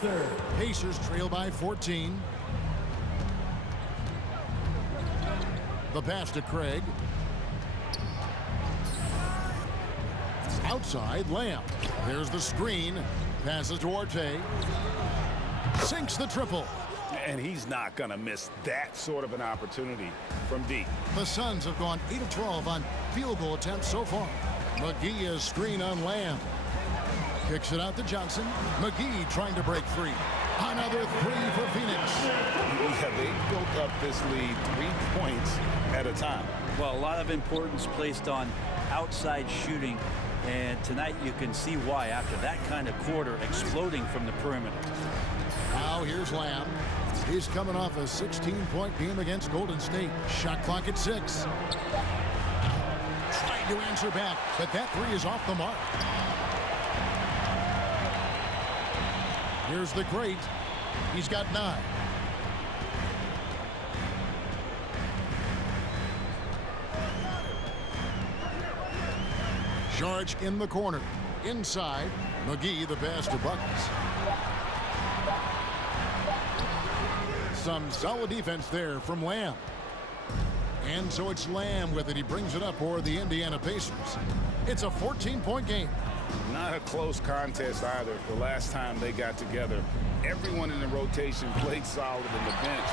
Third. Pacers trail by 14. The pass to Craig. Outside, Lamb. There's the screen. Passes to Duarte. Sinks the triple. And he's not going to miss that sort of an opportunity from deep. The Suns have gone 8 of 12 on field goal attempts so far. McGee is screen on Lamb. Kicks it out to Johnson. McGee trying to break free. Another three for Phoenix. Yeah, they built up this lead 3 points at a time. Well, a lot of importance placed on outside shooting. And tonight you can see why after that kind of quarter exploding from the perimeter. Now here's Lamb. He's coming off a 16-point game against Golden State. Shot clock at 6. Trying to answer back, but that three is off the mark. Here's the great. He's got 9. George in the corner. Inside. McGee the pass to Buckets. Some solid defense there from Lamb. And so it's Lamb with it. He brings it up for the Indiana Pacers. It's a 14-point game. Not a close contest either. The last time they got together, everyone in the rotation played solid, and the bench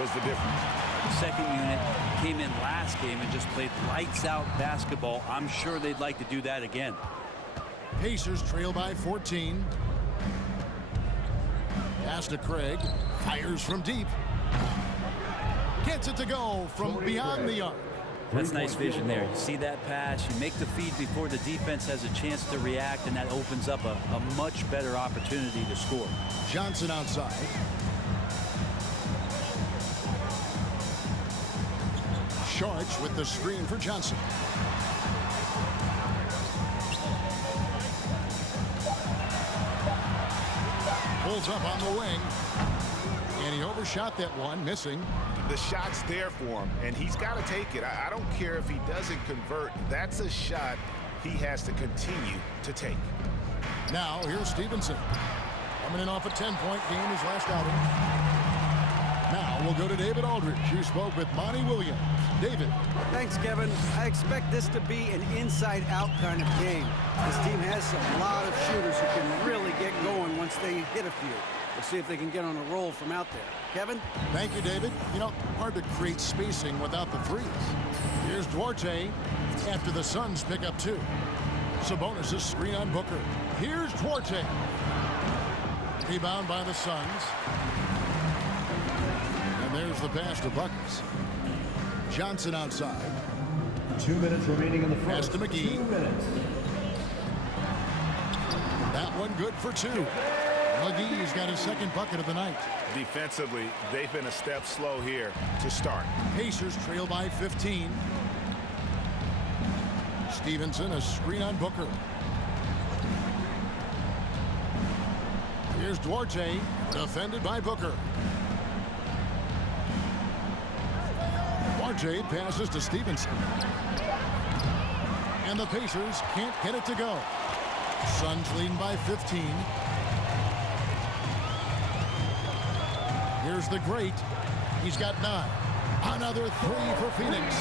was the difference. The second unit came in last game and just played lights-out basketball. I'm sure they'd like to do that again. Pacers trail by 14. Pass to Craig. Fires from deep. Gets it to go from beyond the arc. That's nice vision there. You see that pass, you make the feed before the defense has a chance to react, and that opens up a much better opportunity to score. Johnson outside. Sharch with the screen for Johnson. Pulls up on the wing. And he overshot that one, missing. The shot's there for him, and he's got to take it. I don't care if he doesn't convert. That's a shot he has to continue to take. Now, here's Stevenson. Coming in off a 10-point game his last outing. Now, we'll go to David Aldridge, who spoke with Monty Williams. David. Thanks, Kevin. I expect this to be an inside-out kind of game. This team has a lot of shooters who can really get going once they hit a few. We'll see if they can get on a roll from out there. Kevin? Thank you, David. You know, hard to create spacing without the threes. Here's Duarte after the Suns pick up 2. Sabonis' screen on Booker. Here's Duarte. Rebound by the Suns. And there's the pass to Buckets. Johnson outside. 2 minutes remaining in the first. Pass to McGee. 2 minutes. That one good for 2. McGee's got his second bucket of the night. Defensively, they've been a step slow here to start. Pacers trail by 15. Stevenson, a screen on Booker. Here's Duarte, defended by Booker. Duarte passes to Stevenson. And the Pacers can't get it to go. Suns leading by 15. Here's the great. He's got 9. Another 3 for Phoenix.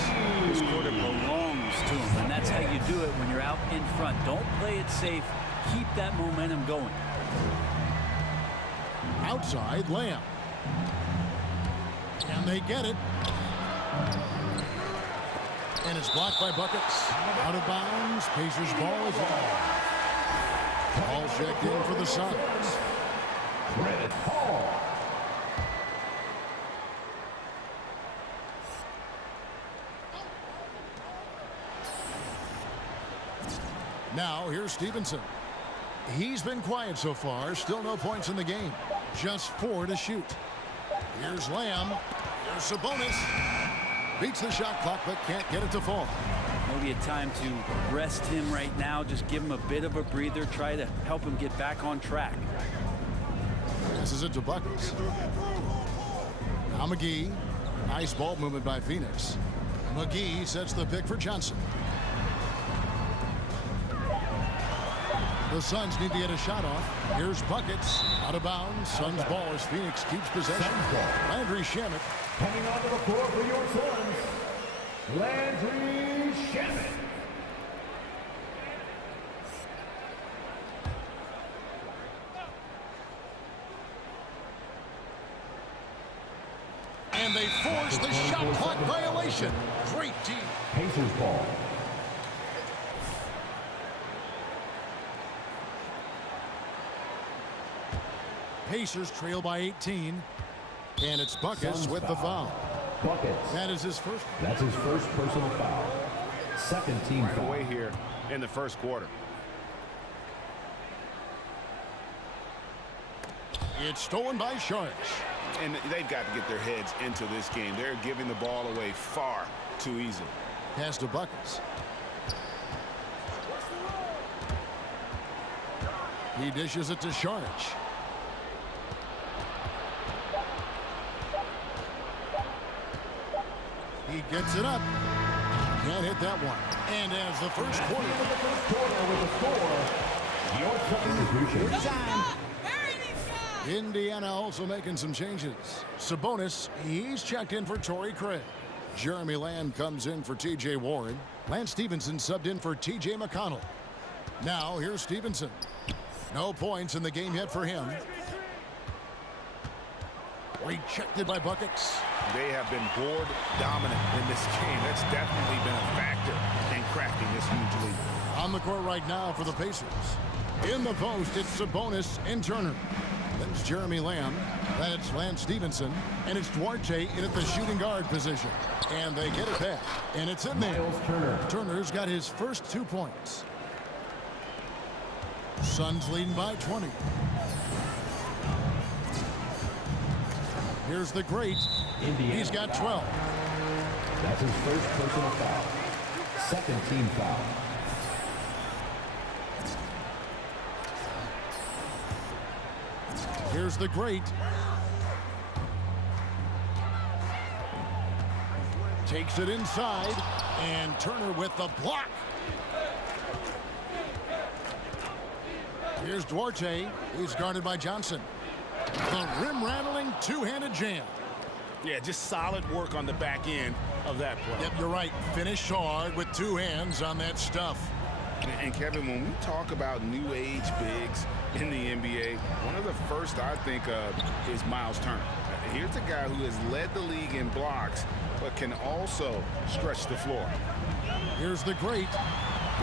This quarter belongs to him, and that's how you do it when you're out in front. Don't play it safe. Keep that momentum going. Outside, Lamb. And they get it. And it's blocked by Buckets. Out of bounds. Pacers ball is on. Ball checked in for the Suns. Chris Paul. Now, here's Stevenson. He's been quiet so far. Still no points in the game. Just 4 to shoot. Here's Lamb. Here's Sabonis. Beats the shot clock, but can't get it to fall. Maybe a time to rest him right now. Just give him a bit of a breather. Try to help him get back on track. Passes it to Buckets. Now McGee. Nice ball movement by Phoenix. McGee sets the pick for Johnson. The Suns need to get a shot off. Here's Buckets. Out of bounds. Suns ball as Phoenix keeps possession. Suns ball. Landry Shamet. Coming onto the floor for your Suns, Landry Shamet. And they force the shot clock violation. Great team. Pacers ball. Pacers trail by 18. And it's Buckets with the foul. Buckets. That is his first. That's his first personal foul. Second team Right foul. away here in the first quarter. It's stolen by Sharks. And they've got to get their heads into this game. They're giving the ball away far too easily. Pass to Buckets. He dishes it to Sharks. He gets it up. Can't hit that one. And as the first quarter. The first quarter with a score. Your substitution. Indiana also making some changes. Sabonis, he's checked in for Torrey Craig. Jeremy Lamb comes in for T.J. Warren. Lance Stevenson subbed in for T.J. McConnell. Now here's Stevenson. No points in the game yet for him. Rejected by Buckets. They have been board dominant in this game. That's definitely been a factor in cracking this huge lead. On the court right now for the Pacers. In the post, it's Sabonis and Turner. Then it's Jeremy Lamb. Then it's Lance Stevenson. And it's Duarte in at the shooting guard position. And they get it back. And it's in there. Miles Turner. Turner's got his first 2 points. Suns leading by 20. Here's the great. Indiana. He's got 12. That's his first personal foul. Second team foul. Here's the great. Takes it inside. And Turner with the block. Here's Duarte. He's guarded by Johnson. The rim-rattling two-handed jam. Yeah, just solid work on the back end of that play. Yep, you're right. Finished hard with 2 hands on that stuff. And Kevin, when we talk about new age bigs in the NBA, one of the first I think of is Miles Turner. Here's a guy who has led the league in blocks, but can also stretch the floor. Here's the great.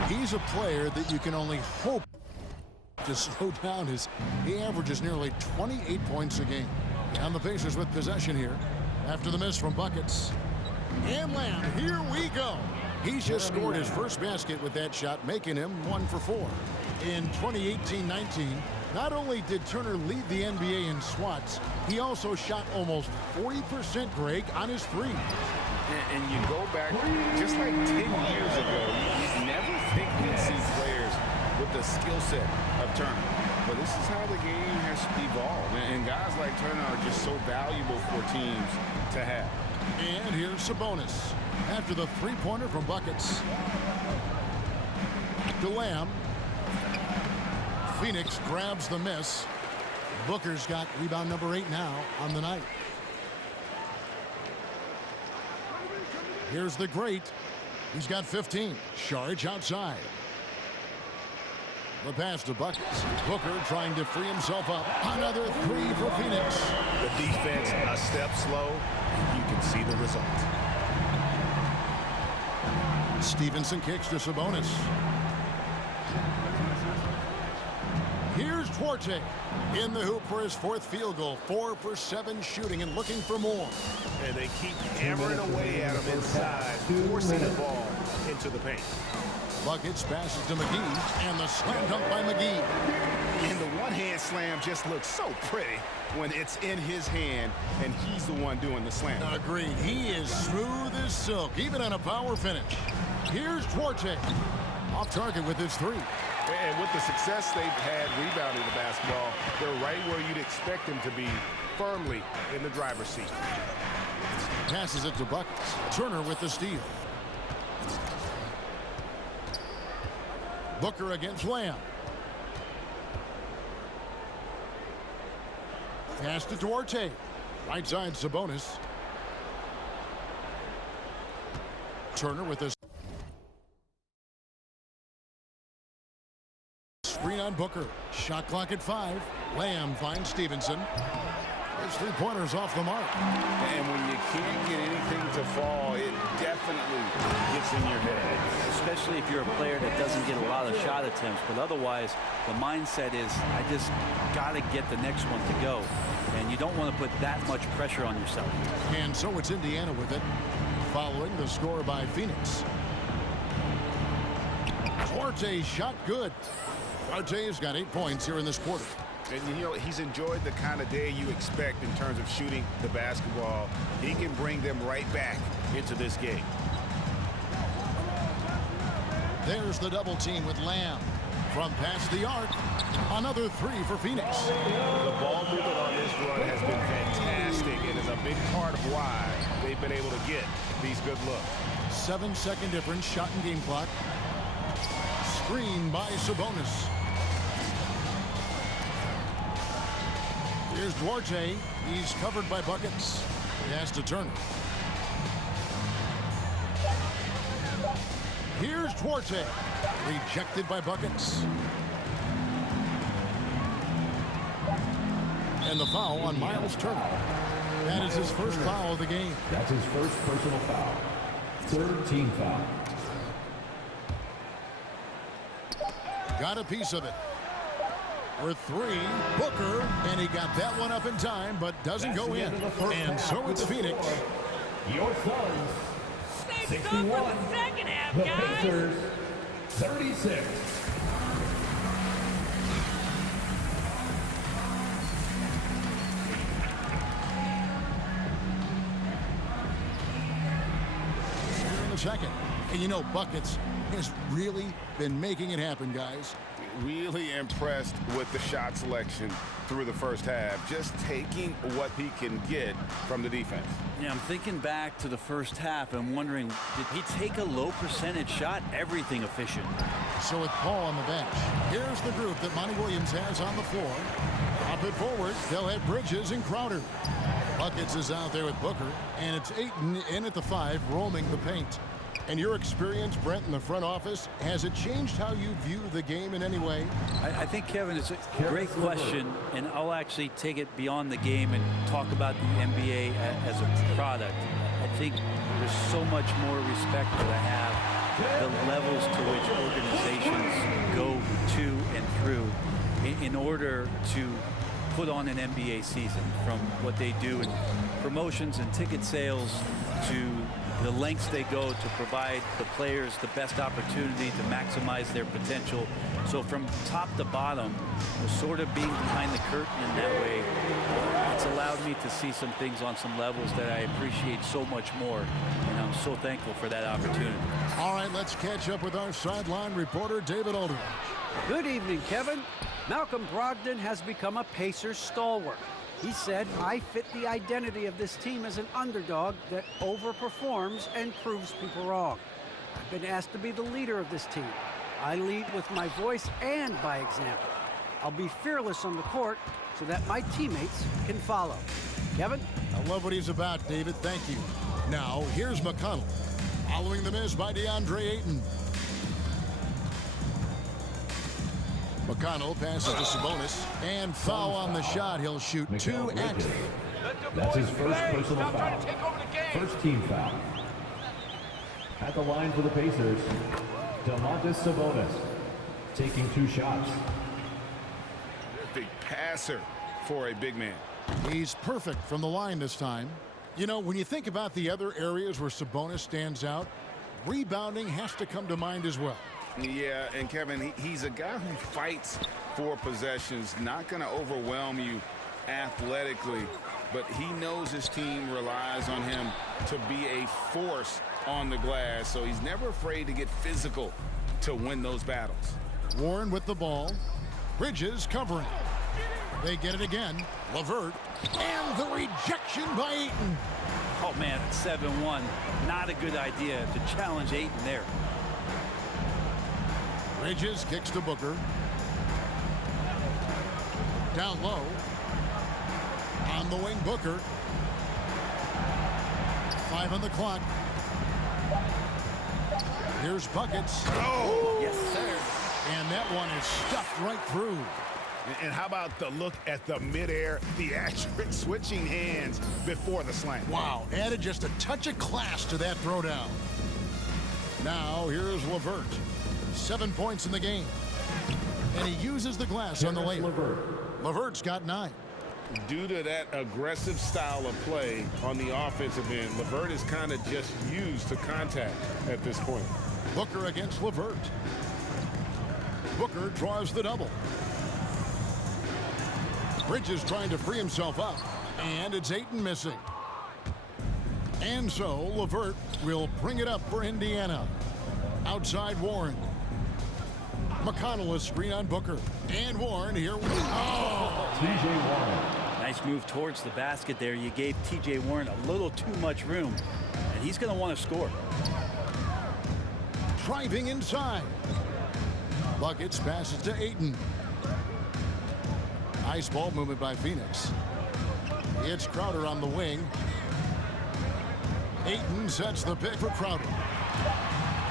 He's a player that you can only hope to slow down. He averages nearly 28 points a game. And the Pacers with possession here after the miss from Buckets. And Lamb, here we go. He's just scored his first basket with that shot, making him 1 for 4. In 2018-19, not only did Turner lead the NBA in swats, he also shot almost 40%, Greg, on his threes. And you go back just like 10 years ago, you never think you'd see players with the skill set of Turner. But this is how the game has evolved. And guys like Turner are just so valuable for teams to have. And here's Sabonis after the three-pointer from Buckets. To Lamb. Phoenix grabs the miss. Booker's got rebound number 8 now on the night. Here's the great. He's got 15. Sharge outside. The pass to Buckets. Booker trying to free himself up. Another 3 for Phoenix. The defense a step slow. You can see the result. Stevenson kicks to Sabonis. Here's Duarte in the hoop for his 4th field goal. 4 for 7 shooting and looking for more. And they keep hammering away at him inside, forcing the ball into the paint. Buckets passes to McGee, and the slam dunk by McGee. And the one-hand slam just looks so pretty when it's in his hand, and he's the one doing the slam. Agreed. He is smooth as silk, even on a power finish. Here's Duarte. Off target with his 3. And with the success they've had rebounding the basketball, they're right where you'd expect them to be, firmly in the driver's seat. Passes it to Buckets. Turner with the steal. Booker against Lamb. Pass to Duarte. Right side, Sabonis. Turner with a screen on Booker. Shot clock at 5. Lamb finds Stevenson. There's 3-pointers off the mark. And when you can't get anything to fall, it definitely gets in your head. Especially if you're a player that doesn't get a lot of shot attempts. But otherwise, the mindset is, I just got to get the next one to go. And you don't want to put that much pressure on yourself. And so it's Indiana with it, following the score by Phoenix. Duarte shot good. Duarte's got 8 points here in this quarter. And, you know, he's enjoyed the kind of day you expect in terms of shooting the basketball. He can bring them right back into this game. There's the double team with Lamb. From past the arc, another 3 for Phoenix. The ball movement on this run has been fantastic and is a big part of why they've been able to get these good looks. 7-second difference, shot and game clock. Screen by Sabonis. Here's Duarte. He's covered by buckets. Pass to Turner. Here's Duarte. Rejected by buckets. And the foul on Miles Turner. That is his first foul of the game. That's his first personal foul. 3rd team foul. Got a piece of it. For 3, Booker, and he got that one up in time, but doesn't go in. And so it's Phoenix. Your Suns, Stay stuck 61. for the second half, The guys. Pacers, 36. Here in the second. And you know, buckets has really been making it happen, guys. Really impressed with the shot selection through the first half. Just taking what he can get from the defense. Yeah, I'm thinking back to the first half and wondering, did he take a low percentage shot? Everything efficient. So with Paul on the bench, here's the group that Monty Williams has on the floor. Up it forward, they'll have Bridges and Crowder. Buckets is out there with Booker, and it's Ayton in at the 5, roaming the paint. And your experience, Brent, in the front office, has it changed how you view the game in any way? I think, Kevin, it's a great question, and I'll actually take it beyond the game and talk about the NBA as a product. I think there's so much more respect that I have, the levels to which organizations go to and through in order to put on an NBA season, from what they do in promotions and ticket sales to the lengths they go to provide the players the best opportunity to maximize their potential. So from top to bottom, sort of being behind the curtain in that way, it's allowed me to see some things on some levels that I appreciate so much more, and I'm so thankful for that opportunity. All right, let's catch up with our sideline reporter, David Aldridge. Good evening, Kevin. Malcolm Brogdon has become a Pacers stalwart. He said, I fit the identity of this team as an underdog that overperforms and proves people wrong. I've been asked to be the leader of this team. I lead with my voice and by example. I'll be fearless on the court so that my teammates can follow. Kevin? I love what he's about, David. Thank you. Now, here's McConnell. Following the miss by DeAndre Ayton. McConnell passes to Sabonis, and foul on the shot. He'll shoot 2 active. That's his first personal foul. 1st team foul. At the line for the Pacers, Domantas Sabonis, taking 2 shots. Big passer for a big man. He's perfect from the line this time. You know, when you think about the other areas where Sabonis stands out, rebounding has to come to mind as well. Yeah, and Kevin, he's a guy who fights for possessions, not going to overwhelm you athletically, but he knows his team relies on him to be a force on the glass, so he's never afraid to get physical to win those battles. Warren with the ball. Bridges covering. They get it again. LeVert. And the rejection by Ayton. Oh, man, 7-1. Not a good idea to challenge Ayton there. Bridges kicks to Booker. Down low. On the wing, Booker. 5 on the clock. Here's buckets. Oh, Yes, sir. And that one is stuffed right through. and how about the look at the midair theatric switching hands before the slam? Wow, added just a touch of class to that throwdown. Now here's LeVert. 7 points in the game. And he uses the glass on the layup. LeVert's got 9. Due to that aggressive style of play on the offensive end, LeVert is kind of just used to contact at this point. Booker against LeVert. Booker draws the double. Bridges trying to free himself up, and it's Ayton missing. And so LeVert will bring it up for Indiana. Outside Warren. McConnell a screen on Booker. And Warren here. Oh! T.J. Warren. Nice move towards the basket there. You gave T.J. Warren a little too much room, and he's going to want to score. Driving inside. Buckets passes to Ayton. Nice ball movement by Phoenix. It's Crowder on the wing. Ayton sets the pick for Crowder.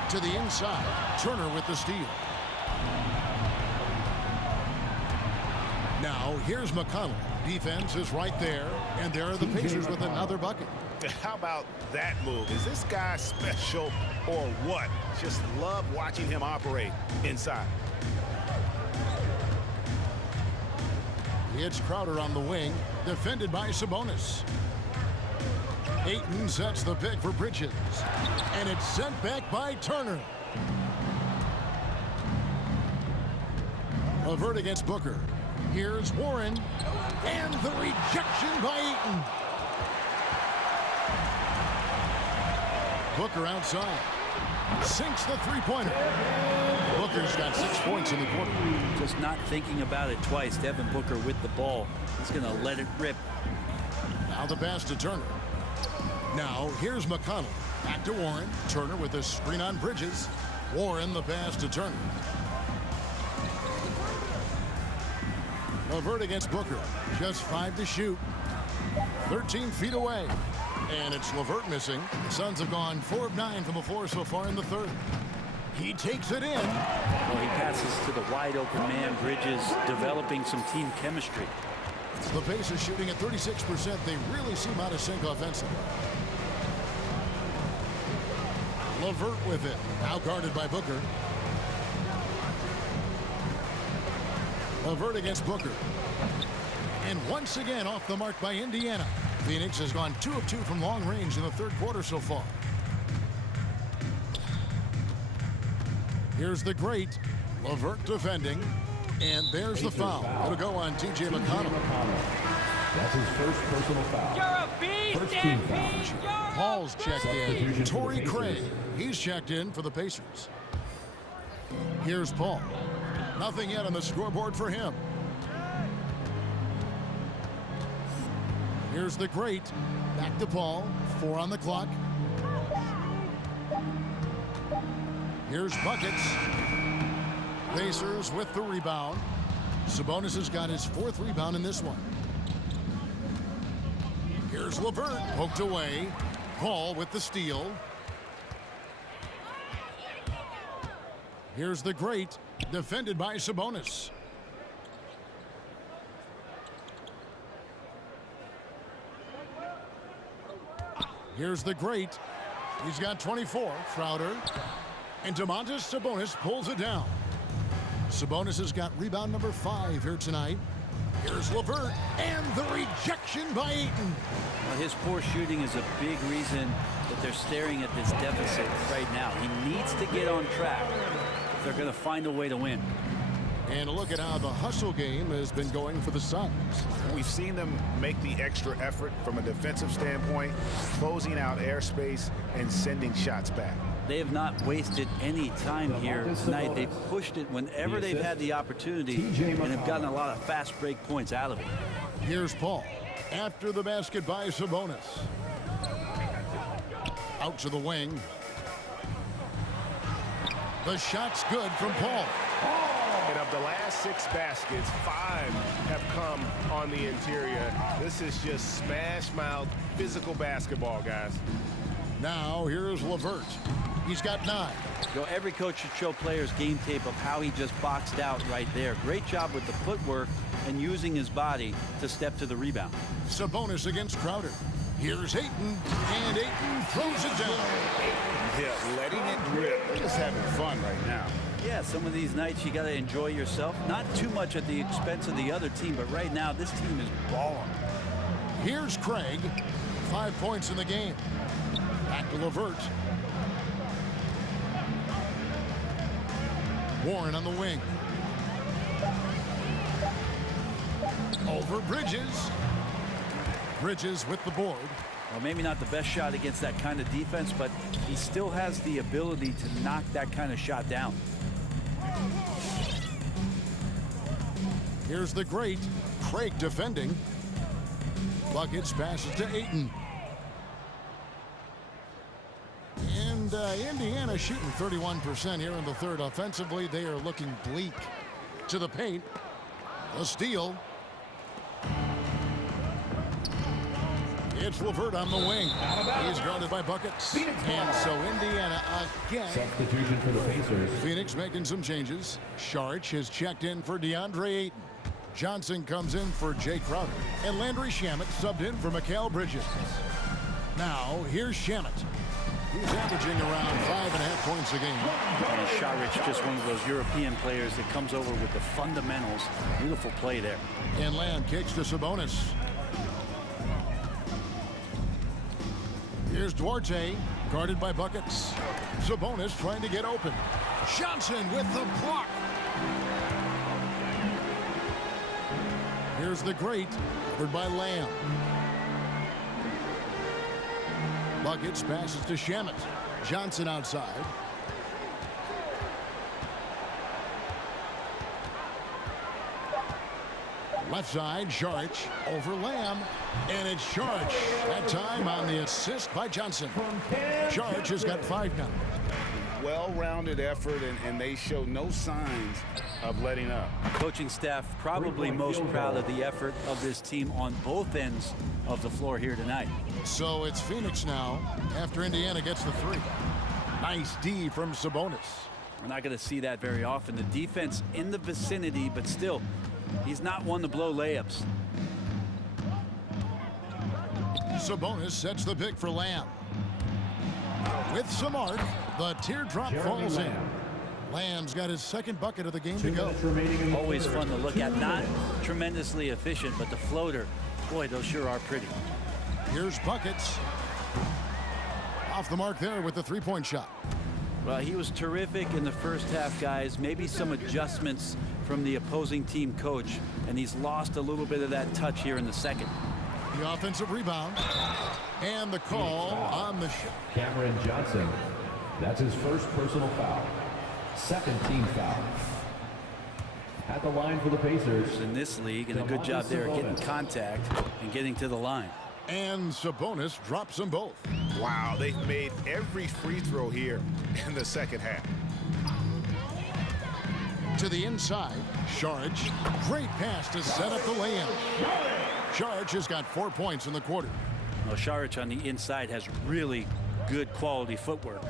To the inside. Turner with the steal. Now here's McConnell. Defense is right there. And there are the Pacers with another bucket. How about that move? Is this guy special or what? Just love watching him operate inside. It's Crowder on the wing, defended by Sabonis. Ayton sets the pick for Bridges, and it's sent back by Turner. LeVert against Booker. Here's Warren, and the rejection by Ayton. Booker outside. Sinks the three-pointer. Booker's got 6 points in the quarter. Just not thinking about it twice. Devin Booker with the ball. He's going to let it rip. Now the pass to Turner. Now here's McConnell. Back to Warren. Turner with a screen on Bridges. Warren the pass to Turner. LeVert against Booker. Just 5 to shoot. 13 feet away. And it's LeVert missing. The Suns have gone 4 of 9 from the floor so far in the third. He takes it in. Well, he passes to the wide open man. Bridges developing some team chemistry. The Pacers shooting at 36%. They really seem out of sync offensively. LeVert with it. Now guarded by Booker. LeVert against Booker. And once again off the mark by Indiana. Phoenix has gone 2 of 2 from long range in the third quarter so far. Here's the great LeVert defending. And there's the foul. It'll go on T.J. McConnell. That's his first personal foul. You're a beast, First team foul. MP! You're a Paul's checked in. Substitution for Torrey the Craig. Pacers. He's checked in for the Pacers. Here's Paul. Nothing yet on the scoreboard for him. Here's the great. Back to Paul. 4 on the clock. Here's buckets. Pacers with the rebound. Sabonis has got his 4th rebound in this one. Here's LeVert. Poked away. Paul with the steal. Here's the great. Defended by Sabonis. Here's the great. He's got 24. Crowder. And Domantas Sabonis pulls it down. Sabonis has got rebound number 5 here tonight. Here's LeVert. And the rejection by Ayton. Well, his poor shooting is a big reason that they're staring at this deficit right now. He needs to get on track if they're going to find a way to win. And look at how the hustle game has been going for the Suns. We've seen them make the extra effort from a defensive standpoint, closing out airspace and sending shots back. They have not wasted any time here tonight. They've pushed it whenever they've had the opportunity and have gotten a lot of fast break points out of it. Here's Paul. After the basket by Sabonis. Out to the wing. The shot's good from Paul. And of the last 6 baskets, 5 have come on the interior. This is just smash-mouth physical basketball, guys. Now here's LeVert. He's got 9. You know, every coach should show players game tape of how he just boxed out right there. Great job with the footwork and using his body to step to the rebound. Sabonis against Crowder. Here's Ayton, and Ayton throws it down. Yeah, letting it rip. They're just having fun right now. Yeah, some of these nights you got to enjoy yourself. Not too much at the expense of the other team, but right now this team is balling. Here's Craig. 5 points in the game. Back to LeVert. Warren on the wing. Over Bridges. Bridges with the board. Well, maybe not the best shot against that kind of defense, but he still has the ability to knock that kind of shot down. Here's the great Craig defending. Buckets passes to Ayton. And Indiana shooting 31% here in the third. Offensively, they are looking bleak. To the paint. A steal. It's LeVert on the wing. He's guarded by Buckets. And so Indiana again. Substitution for the Pacers. Phoenix making some changes. Saric has checked in for DeAndre Ayton. Johnson comes in for Jay Crowder. And Landry Shamet subbed in for Mikal Bridges. Now, here's Shamet. He's averaging around 5.5 points a game. And Saric, just one of those European players that comes over with the fundamentals. Beautiful play there. And Lamb kicks to Sabonis. Here's Duarte, guarded by Buckets. Sabonis trying to get open. Johnson with the block. Here's the great, covered by Lamb. Buckets passes to Shamet. Johnson outside. Left side, Saric over Lamb. And it's Saric. That time on the assist by Johnson. Saric has got 5 now. Well-rounded effort, and they show no signs of letting up. Coaching staff probably most proud of the effort of this team on both ends of the floor here tonight. So it's Phoenix now after Indiana gets the 3. Nice D from Sabonis. We're not going to see that very often. The defense in the vicinity, but still, he's not one to blow layups. Sabonis sets the pick for Lamb. With some arc, the teardrop falls in. Lamb's got his second bucket of the game to go. Always fun to look at. Not tremendously efficient, but the floater, boy, those sure are pretty. Here's Buckets. Off the mark there with the 3-point shot. Well, he was terrific in the first half, guys. Maybe some adjustments from the opposing team coach, and he's lost a little bit of that touch here in the second. The offensive rebound. And the call on the shot. Cameron Johnson. That's his first personal foul. Second team foul. At the line for the Pacers. In this league, and a good job there getting contact and getting to the line. And Sabonis drops them both. Wow, they've made every free throw here in the second half. To the inside, Saric. Great pass to set up the lay-in. Saric has got 4 points in the quarter. Well, Saric on the inside has really good quality footwork.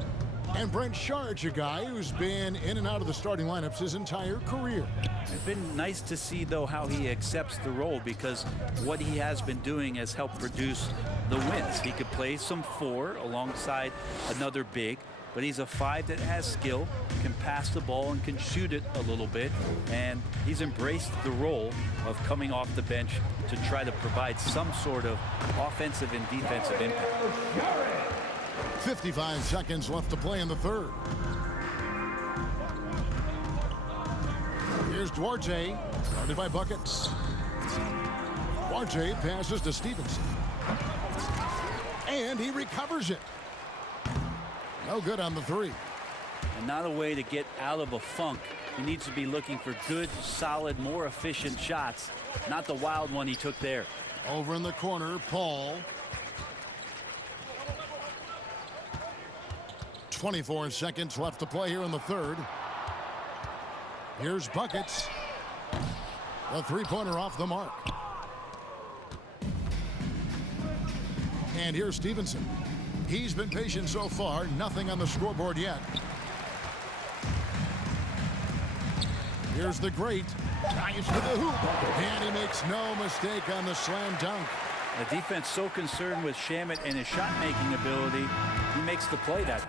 And Brent Saric, a guy who's been in and out of the starting lineups his entire career. It's been nice to see, though, how he accepts the role, because what he has been doing has helped produce the wins. He could play some 4 alongside another big, but he's a 5 that has skill, can pass the ball and can shoot it a little bit, and he's embraced the role of coming off the bench to try to provide some sort of offensive and defensive impact. 55 seconds left to play in the third. Here's Duarte, guarded by Buckets. Duarte passes to Stevenson. And he recovers it. No good on the 3. And not a way to get out of a funk. He needs to be looking for good, solid, more efficient shots, not the wild one he took there. Over in the corner, Paul. 24 seconds left to play here in the third. Here's Buckets. A three-pointer off the mark. And here's Stevenson. He's been patient so far. Nothing on the scoreboard yet. Here's the great. Drives to the hoop. And he makes no mistake on the slam dunk. The defense so concerned with Shamet and his shot-making ability, he makes the play that.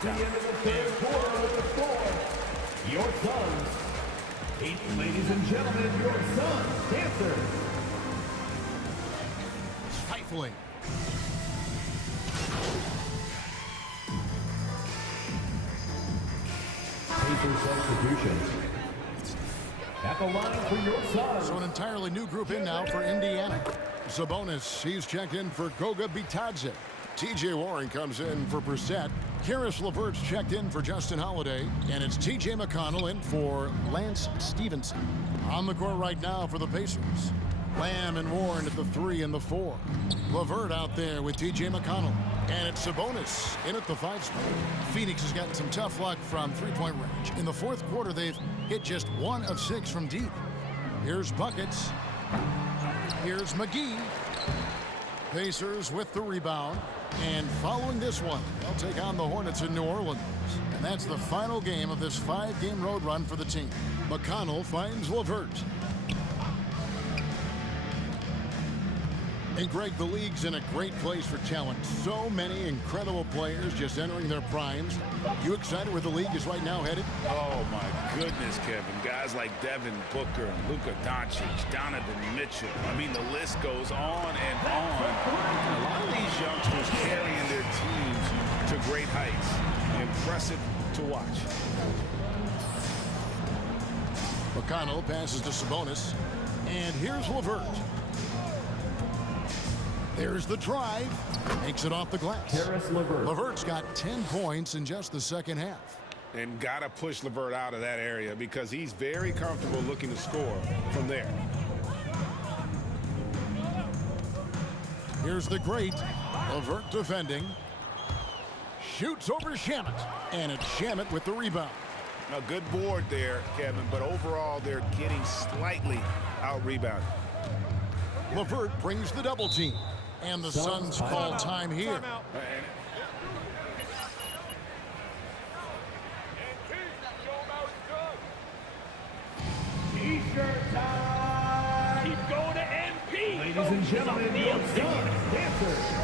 The end of the third quarter with the score. Your Suns. Ladies and gentlemen, your Suns Dancers. Stifling. Pacers substitution. At the line for your Suns. So an entirely new group in now for Indiana. Sabonis, he's checked in for Goga Bitadze. T.J. Warren comes in for Brissett. Karis LeVert's checked in for Justin Holiday. And it's T.J. McConnell in for Lance Stevenson. On the court right now for the Pacers. Lamb and Warren at the 3 and the 4. LeVert out there with T.J. McConnell. And it's Sabonis in at the 5 spot. Phoenix has gotten some tough luck from three-point range. In the fourth quarter, they've hit just 1 of 6 from deep. Here's Buckets. Here's McGee. Pacers with the rebound. And following this one, they'll take on the Hornets in New Orleans. And that's the final game of this 5-game road run for the team. McConnell finds LeVert. And Greg, the league's in a great place for talent. So many incredible players just entering their primes. You excited where the league is right now headed? Oh, my goodness, Kevin. Guys like Devin Booker and Luka Doncic, Donovan Mitchell. I mean, the list goes on and on. And a lot of these youngsters carrying their teams to great heights. Impressive to watch. McConnell passes to Sabonis. And here's LeVert. There's the drive. Makes it off the glass. Karis LeVert. LeVert's got 10 points in just the second half. And got to push LeVert out of that area because he's very comfortable looking to score from there. Here's the great LeVert defending. Shoots over Shamet. And it's Shamet with the rebound. A good board there, Kevin, but overall they're getting slightly out-rebounded. LeVert brings the double team. And the Suns call time here. T-shirt time. Keep going to MP. Ladies and gentlemen, your Suns Dancers.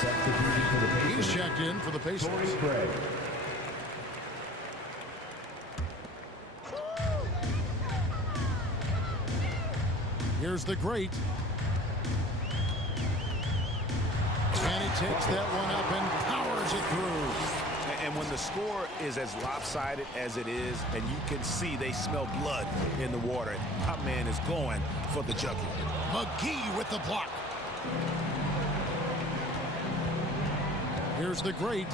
Substituting for the He's Pacers, checked in for the Pacers. Torrey Craig. Here's the great. And he takes that one up and powers it through. And when the score is as lopsided as it is, and you can see they smell blood in the water, my man is going for the jugular. McGee with the block. Here's the great.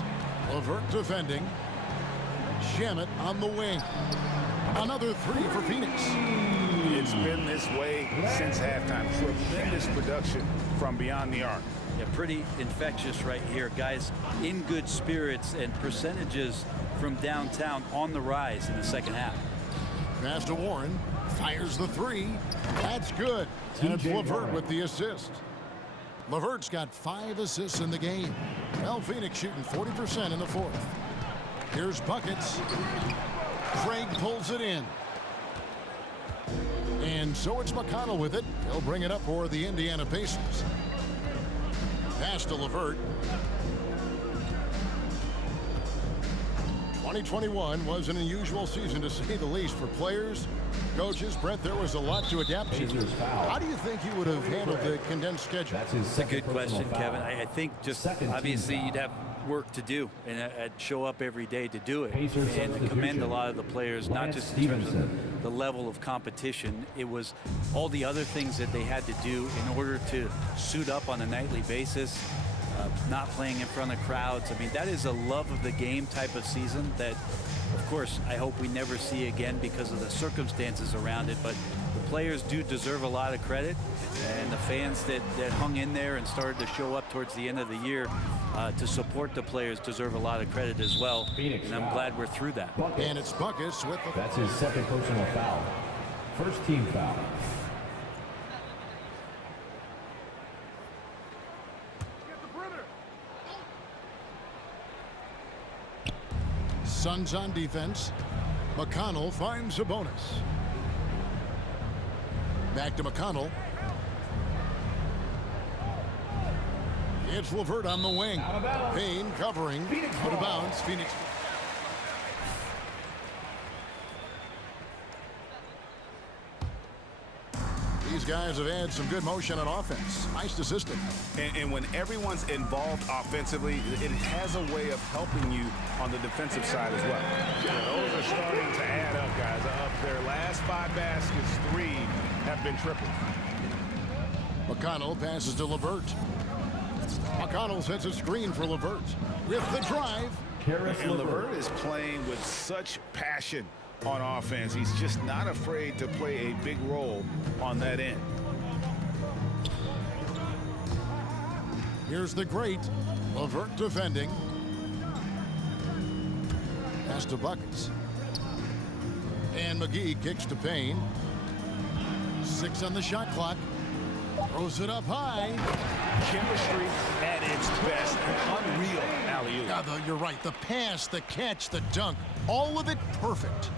LeVert defending. Shamet on the wing. Another three for Phoenix. It's been this way since halftime. Tremendous production from beyond the arc. Yeah, pretty infectious right here. Guys in good spirits, and percentages from downtown on the rise in the second half. Pass to Warren. Fires the three. That's good. And it's TJ LeVert Warren. with the assist. LeVert's got 5 assists in the game. Well, Phoenix shooting 40% in the fourth. Here's buckets. Craig pulls it in. And so it's McConnell with it. He'll bring it up for the Indiana Pacers. Pass to LeVert. 2021 was an unusual season, to say the least, for players, coaches. Brett, there was a lot to adapt to. Pacers foul. How do you think you would have handled the condensed schedule? That's his It's a second good question, personal foul. Kevin. I think just Second team obviously foul. you'd have work to do, and I'd show up every day to do it. Pacers And I commend a substitution. lot of the players, not Lance just in terms Stevenson. of the level of competition. It was all the other things that they had to do in order to suit up on a nightly basis. Not playing in front of crowds. I mean, that is a love of the game type of season that, of course, I hope we never see again because of the circumstances around it. But the players do deserve a lot of credit, and the fans that hung in there and started to show up towards the end of the year to support the players deserve a lot of credit as well. Phoenix And I'm foul. glad we're through that. And it's buckets with the... That's his second personal foul. First team foul. Suns on defense. McConnell finds a bonus. Back to McConnell. It's LeVert on the wing. Out of bounds. Payne covering. Phoenix Out of ball. bounds. Phoenix. These guys have had some good motion on offense. Nice to system. And when everyone's involved offensively, it has a way of helping you on the defensive side as well. Those are starting to add up, guys. Of their last 5 baskets, 3 have been triple. McConnell passes to LeVert. McConnell sets a screen for LeVert. With the drive. Karis And LeVert. LeVert is playing with such passion on offense. He's just not afraid to play a big role on that end. Here's the great LeVert defending. Pass to buckets. And McGee kicks to Payne. 6 on the shot clock. Throws it up high. Chemistry at its best. Unreal alley-oop. Yeah, you're right. The pass, the catch, the dunk. All of it perfect.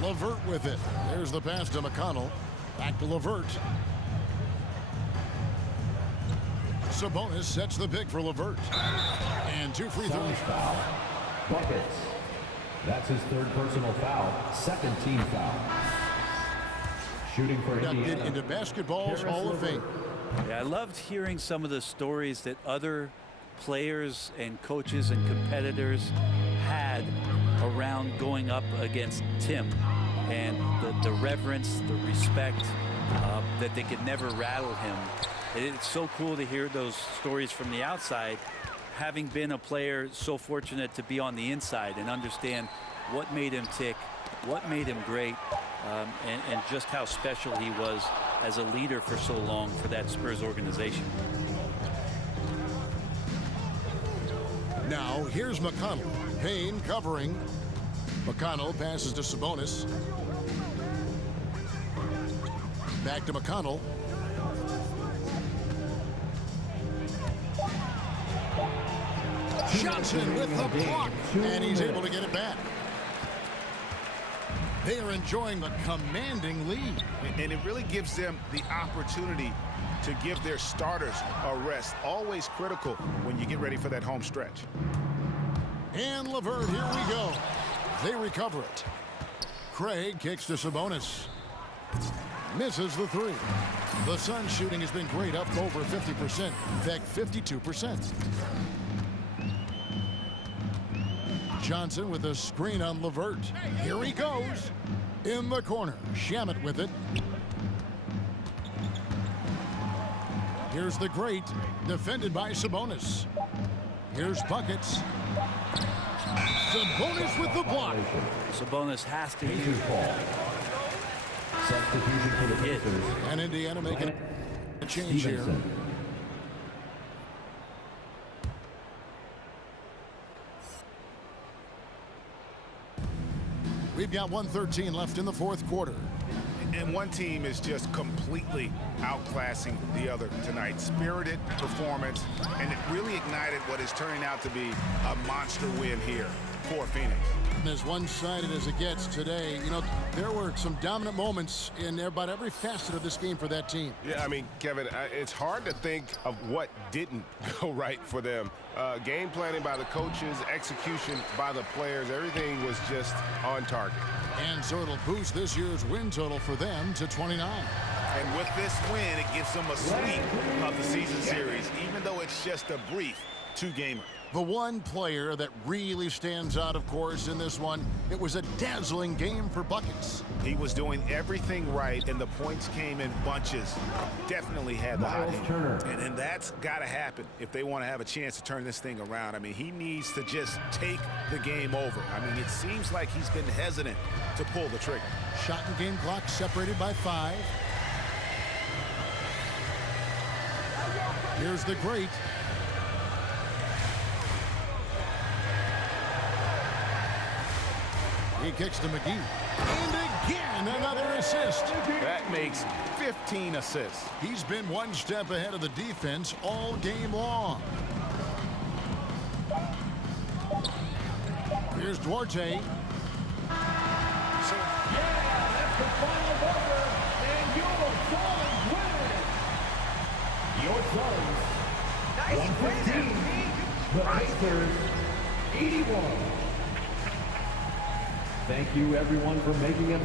LeVert with it. There's the pass to McConnell. Back to LeVert. Sabonis sets the pick for LeVert. And 2 free throws. Suns foul. Buckets. That's his third personal foul. Second team foul. Shooting for Inducted Indiana. into Basketball's Karis Hall of LeVert. Fame. Yeah, I loved hearing some of the stories that other players and coaches and competitors had around going up against Tim, and the reverence, the respect, that they could never rattle him. It's so cool to hear those stories from the outside, having been a player so fortunate to be on the inside and understand what made him tick, what made him great, and just how special he was as a leader for so long for that Spurs organization. Now, here's McConnell. Payne covering. McConnell passes to Sabonis. Back to McConnell. Johnson with the block. And he's able to get it back. They are enjoying the commanding lead. And it really gives them the opportunity to give their starters a rest. Always critical when you get ready for that home stretch. And LeVert, here we go. They recover it. Craig kicks to Sabonis. Misses the three. The Suns shooting has been great, up over 50%. In fact, 52%. Johnson with a screen on LeVert. Here he goes. In the corner. Shamet with it. Here's the great. Defended by Sabonis. Here's buckets. Sabonis with the block. Sabonis has to Pacers use ball. Substitution for the Pacers. And Indiana making a change here. Stevenson. We've got 1:13 left in the fourth quarter. And one team is just completely outclassing the other tonight. Spirited performance, and it really ignited what is turning out to be a monster win here for Phoenix. As one-sided as it gets today, you know, there were some dominant moments in about every facet of this game for that team. Yeah, I mean, Kevin, it's hard to think of what didn't go right for them. Game planning by the coaches, execution by the players, everything was just on target. And so it'll boost this year's win total for them to 29. And with this win, it gives them a sweep of the season series, even though it's just a brief two-gamer. The one player that really stands out, of course, in this one, it was a dazzling game for buckets. He was doing everything right, and the points came in bunches. Definitely had the hot Miles hand. Turner. And that's got to happen if they want to have a chance to turn this thing around. I mean, he needs to just take the game over. I mean, it seems like he's been hesitant to pull the trigger. Shot and game clock separated by 5. Here's the great. He kicks to McGee. And again, another assist. That makes 15 assists. He's been one step ahead of the defense all game long. Here's Duarte. That's the final buzzer, and your Suns win. Your Suns, 115. The Pacers, 81. Thank you, everyone, for making it